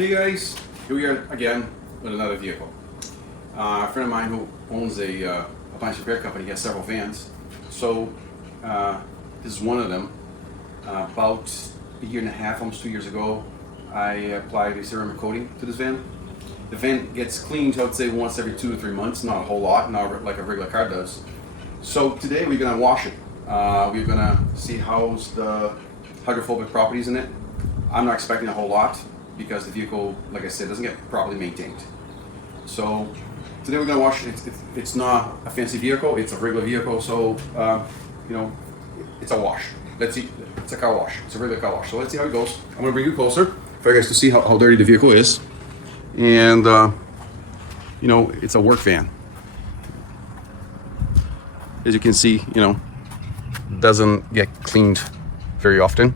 Hey guys, here we are again with another vehicle. A friend of mine who owns a appliance repair company, he has several vans. So this is one of them. About a year and a half, almost 2 years ago, I applied a ceramic coating to this van. The van gets cleaned, I would say, once every 2 to 3 months, not a whole lot, not like a regular car does. So today we're gonna wash it. We're gonna see how's the hydrophobic properties in it. I'm not expecting a whole lot, because the vehicle, like I said, doesn't get properly maintained. So today we're gonna wash it. It's not a fancy vehicle, it's a regular vehicle, so you know, it's a wash. Let's see, it's a car wash, it's a regular car wash. So let's see how it goes. I'm gonna bring you closer for you guys to see how dirty the vehicle is. And you know, it's a work van. As you can see, you know, doesn't get cleaned very often.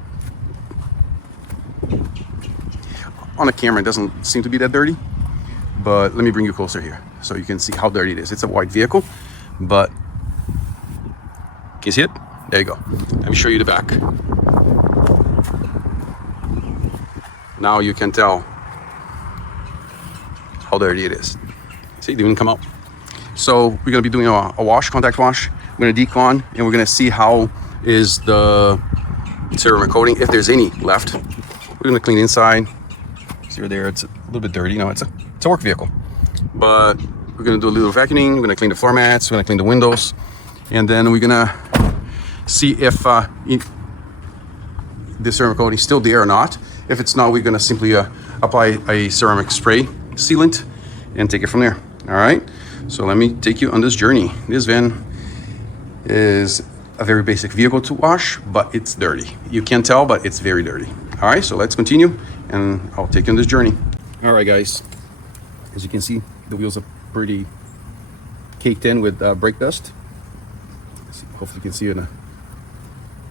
On the camera, it doesn't seem to be that dirty, but let me bring you closer here so you can see how dirty it is. It's a white vehicle, but can you see it? There you go. Let me show you the back. Now you can tell how dirty it is. See, it didn't even come out. So we're gonna be doing a wash, contact wash. We're gonna decon, and we're gonna see how is the ceramic coating, if there's any left. We're gonna clean inside. See right there, it's a little bit dirty. You know, it's a work vehicle, but we're gonna do a little vacuuming. We're gonna clean the floor mats. We're gonna clean the windows, and then we're gonna see if the ceramic coating is still there or not. If it's not, we're gonna simply apply a ceramic spray sealant and take it from there. All right. So let me take you on this journey. This van is a very basic vehicle to wash, but it's dirty. You can tell, but it's very dirty. All right, so let's continue, and I'll take you on this journey. All right, guys. As you can see, the wheels are pretty caked in with brake dust. Hopefully you can see it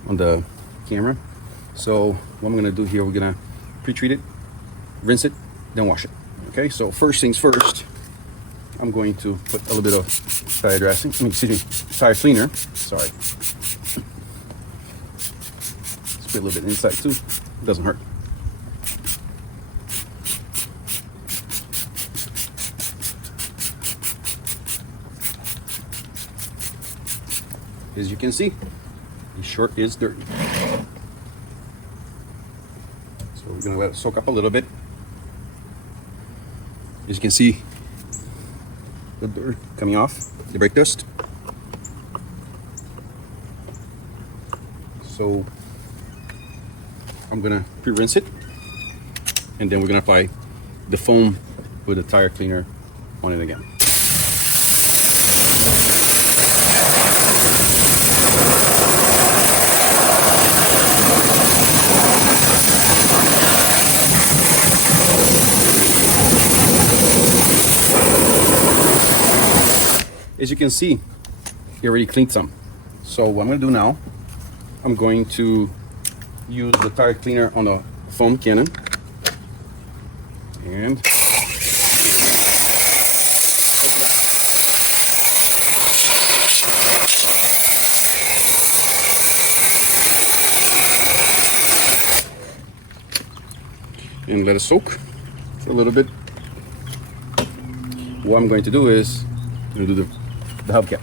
on the camera. So what I'm gonna do here, we're gonna pre-treat it, rinse it, then wash it. Okay, so first things first, I'm going to put a little bit of tire dressing, tire cleaner, sorry. Spray a little bit inside too, it doesn't hurt. As you can see, the short is dirty. So we're gonna let it soak up a little bit. As you can see, the dirt coming off, the brake dust. So I'm gonna pre-rinse it, and then we're gonna apply the foam with the tire cleaner on it again. As you can see, he already cleaned some. So what I'm gonna do now, I'm going to use the tire cleaner on a foam cannon, and let it soak for a little bit. What I'm going to do is I'm gonna do the hubcap.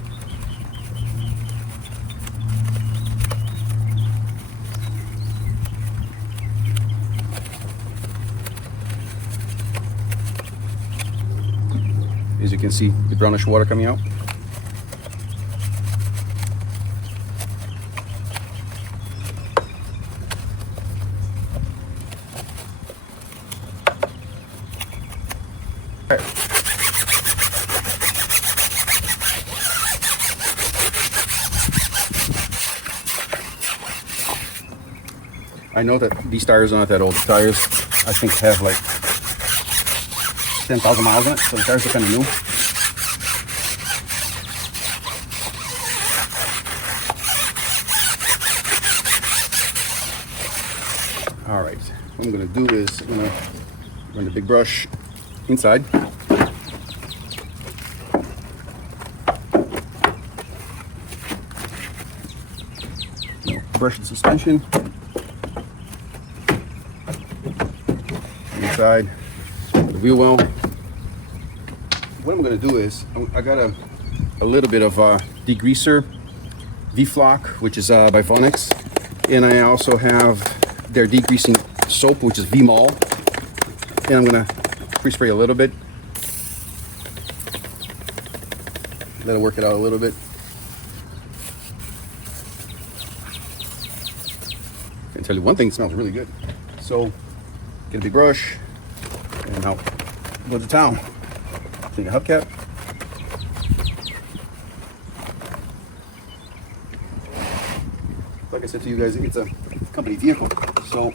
As you can see, the brownish water coming out. All right. I know that these tires are not that old. The tires, I think, have like 10,000 miles on it, so the tires are kind of new. All right, what I'm gonna do is I'm gonna run the big brush inside. Brush the suspension inside. wheel well. What I'm going to do is I got a little bit of degreaser V-Flock, which is by Vonix, and I also have their degreasing soap, which is V-Mol, and I'm going to pre-spray a little bit. Let it work it out a little bit. I can tell you one thing, it smells really good. So get a big brush and I'll go to town. Clean your hubcap. Like I said to you guys, it's a company vehicle, so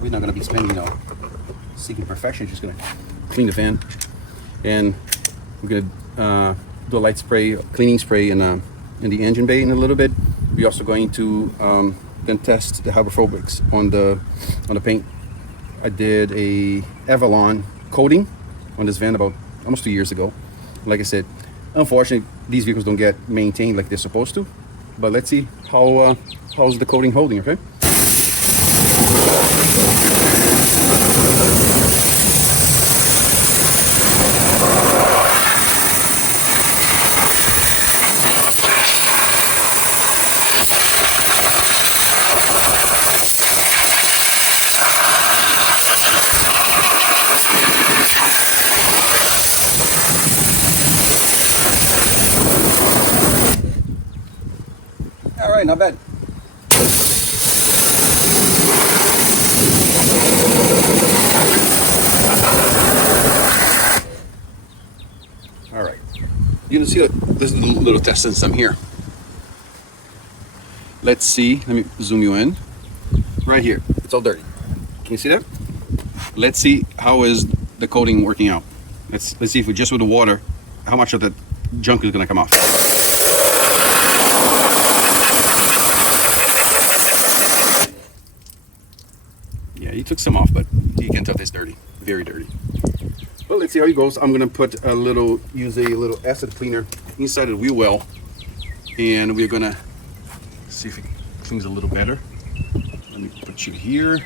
we're not going to be spending, seeking perfection. Just going to clean the van, and we're going to do a light spray, cleaning spray in the engine bay in a little bit. We're also going to then test the hydrophobics on the paint. I did a Avalon coating on this van about almost 2 years ago. Like I said, unfortunately, these vehicles don't get maintained like they're supposed to. But let's see how's the coating holding, okay? All right, not bad. All right, you can see this is a little test since I'm here. Let's see. Let me zoom you in. Right here, it's all dirty. Can you see that? Let's see how is the coating working out. Let's see if we just with the water, how much of that junk is going to come off. Yeah, he took some off, but you can tell it's dirty, very dirty. But let's see how it goes. I'm gonna use a little acid cleaner inside the wheel well, and we're gonna see if it cleans a little better. Let me put you here.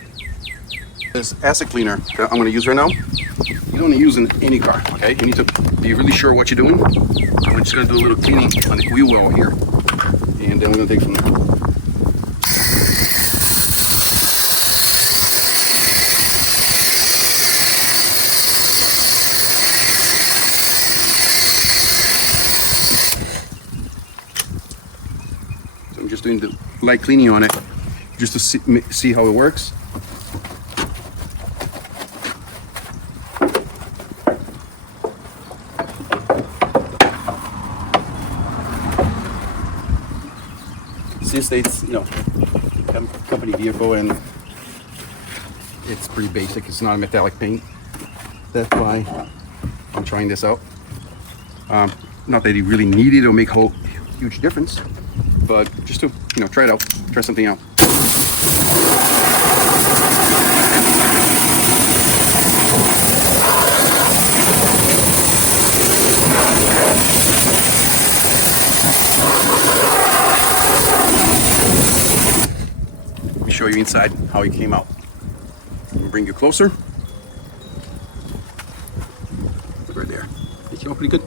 This acid cleaner that I'm gonna use right now, you don't want to use in any car, okay? You need to be really sure what you're doing. I'm just gonna do a little cleaning on the wheel well here, and then we're gonna take it from there. I'm just doing the light cleaning on it just to see how it works. Since it's company vehicle and it's pretty basic, it's not a metallic paint. That's why I'm trying this out. Not that you really need it or make a huge difference, but just to try it out, try something out. Let me show you inside how it came out. Let me bring you closer. Right there. It came out pretty good.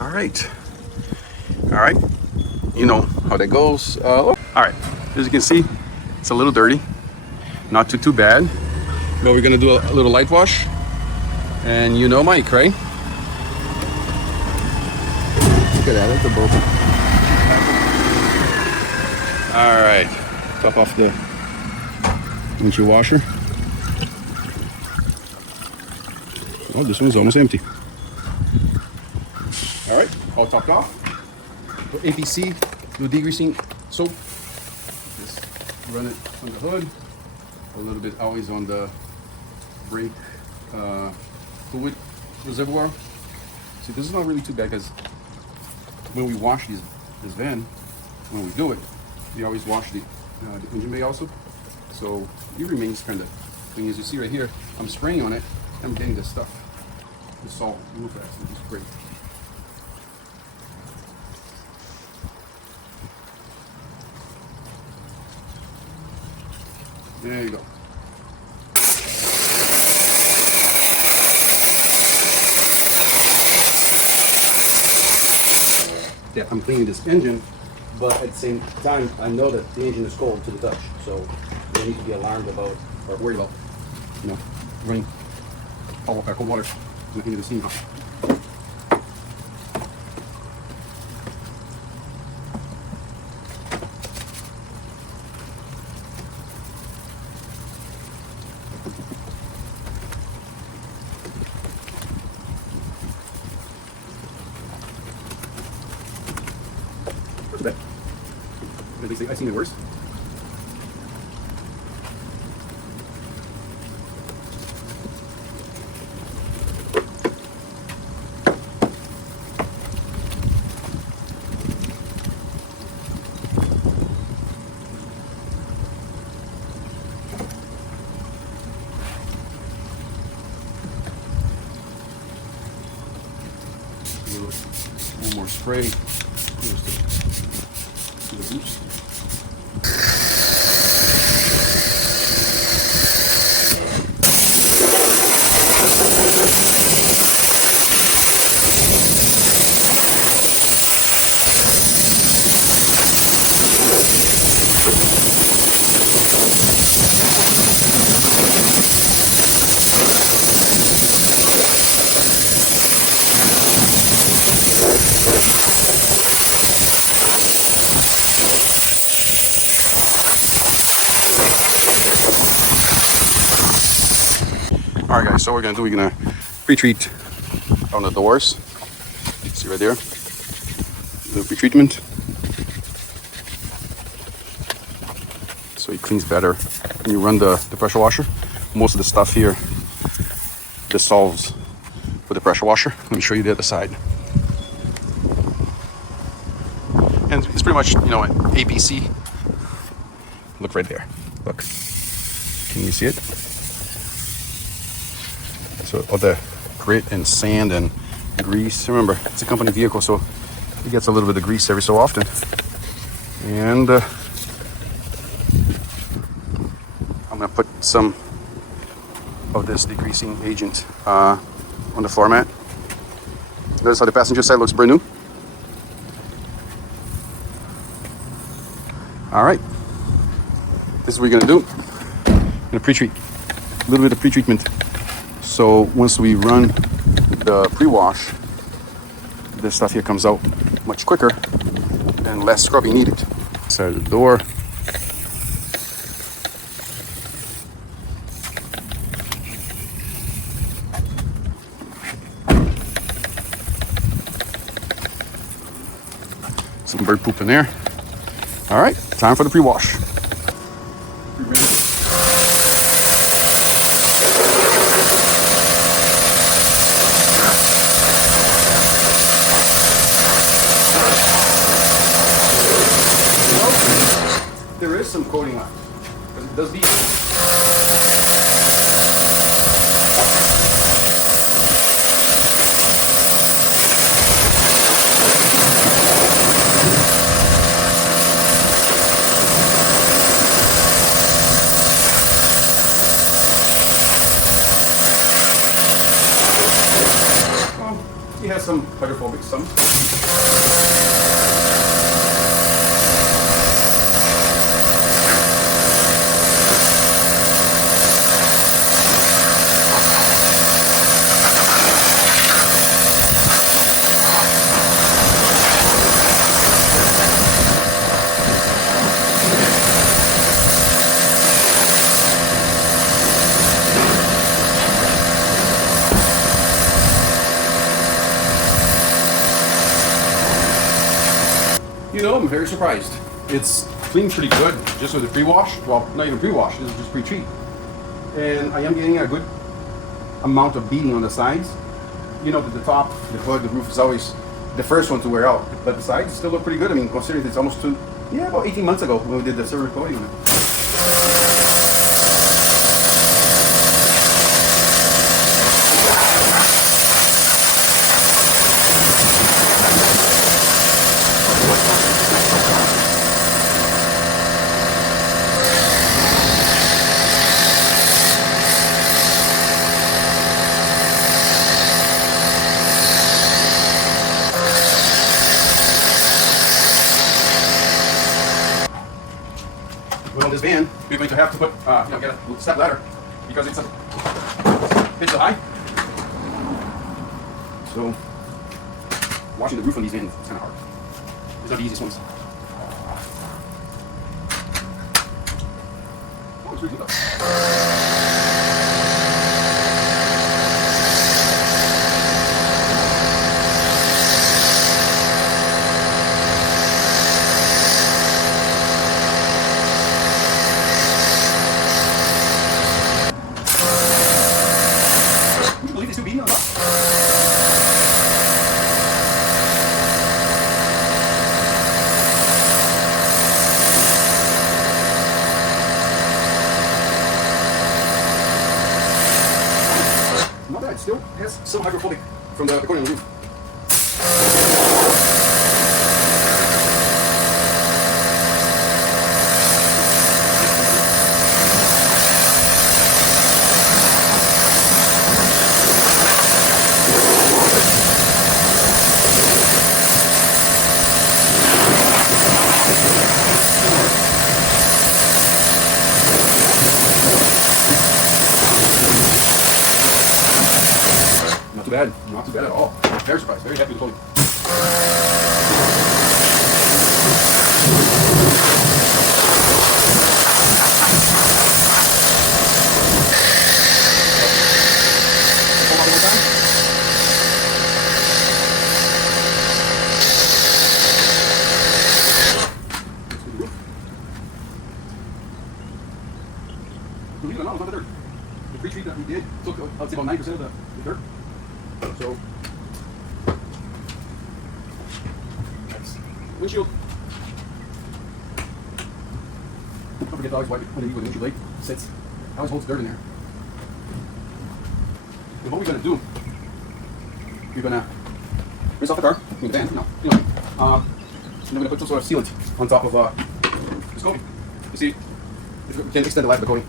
All right. You know how that goes. All right, as you can see, it's a little dirty, not too bad, but we're gonna do a little light wash. And you know Mike, right? Look at that, it's a broken. All right, top off the windshield washer. Oh, this one's almost empty. All right, all topped off. APC, do degreasing soap. Just run it on the hood, a little bit always on the brake fluid reservoir. See, this is not really too bad because when we wash this van, when we do it, we always wash the engine bay also. So it remains kind of clean. As you see right here, I'm spraying on it. I'm getting the stuff, the salt real fast, which is great. There you go. that I'm cleaning this engine, but at the same time, I know that the engine is cold to the touch, so we need to be alarmed about or worried about, running all of our cold water into the steam pump. Not too bad. At least I've seen it worse. One more spray. Here's the boost. Alright guys, so what we're gonna pre-treat on the doors. See right there? The pre-treatment. So it cleans better. When you run the pressure washer, most of the stuff here dissolves with the pressure washer. Let me show you the other side. And it's pretty much, ABC. Look right there. Look. Can you see it? So all the grit and sand and grease. Remember, it's a company vehicle, so it gets a little bit of grease every so often. And I'm gonna put some of this degreasing agent on the floor mat. Notice how the passenger side looks brand new. All right, this is what we're gonna do. I'm gonna pre-treat, a little bit of pre-treatment. So once we run the pre-wash, this stuff here comes out much quicker and less scrubbing needed. Side of the door. Some bird poop in there. All right, time for the pre-wash. There is some coating on it, because it does these. He has some hydrophobic some. I'm very surprised. It's clean pretty good, just with the pre-wash. Well, not even pre-wash, this is just pre-treat. And I am getting a good amount of beating on the sides. That the top, the hood, the roof is always the first one to wear out. But the sides still look pretty good. I mean, considering it's almost about 18 months ago when we did the silver coating on it. on this van, we're going to have to put, get a little step ladder because it's a bit too high. So, washing the roof on these vans is kind of hard. These are the easiest ones. Oh, it's really good though. Not bad, still has some hydrophobic from the recording roof. Not too bad. Not too bad at all. Very surprised. Very happy with the coating. Believe it or not, it was not the dirt. The pre-treat that we did took, I'd say, about 9% of the dirt. So, that's windshield. Don't forget to always wipe it underneath with the windshield blade. It sits. I always holds dirt in there. And what we're going to do, we're going to rinse off the car, in the van, and then we're going to put some sort of sealant on top of this coating. You see, we can extend the life of the coating.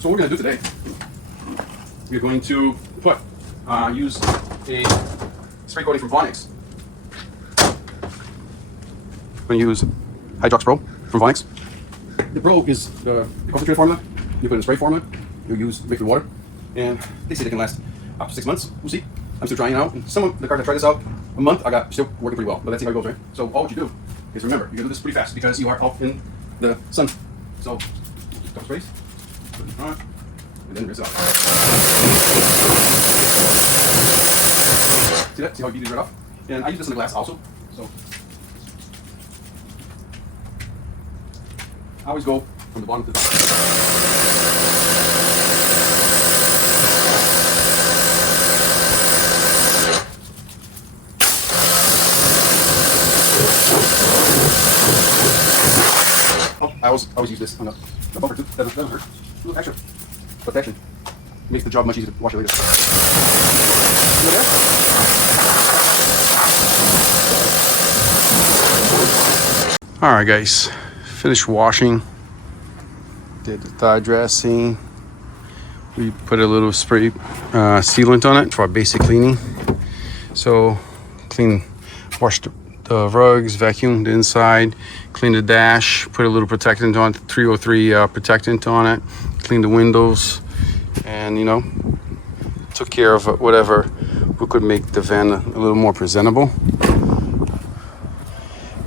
So what we're going to do today, we're going to use a spray coating from Vonix. We're going to use Hydrox Pro from Vonix. The Pro is the concentrated formula. You put in a spray formula. You use liquid water. And they say they can last up to 6 months. We'll see. I'm still trying it out. And some of the cars I tried this out, a month, I got still working pretty well. But let's see how it goes, right? So all what you do is remember, you're going to do this pretty fast because you are out in the sun. So, couple sprays. Put it in front. And then rinse it out. See that? See how it beads right off? And I use this in the glass also. So I always go from the bottom to the top. Oh, I always use this on the bumper too. Doesn't hurt. A little extra protection. Makes the job much easier to wash it later. Alright guys, finished washing. Did the thigh dressing. We put a little spray sealant on it for our basic cleaning. So washed the rugs, vacuumed the inside, cleaned the dash, put a little protectant on it, 303 protectant on it, cleaned the windows, and took care of whatever we could make the van a little more presentable.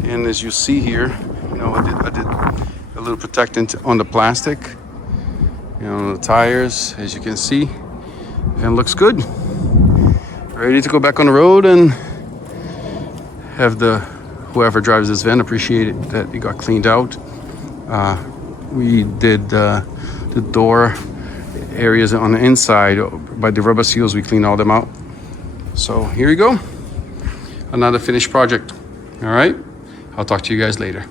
And as you see here, I did a little protectant on the plastic, on the tires. As you can see, the van looks good. Ready to go back on the road and have whoever drives this van appreciate it that it got cleaned out. We did the door areas on the inside by the rubber seals. We cleaned all them out. So here you go. Another finished project. All right. I'll talk to you guys later.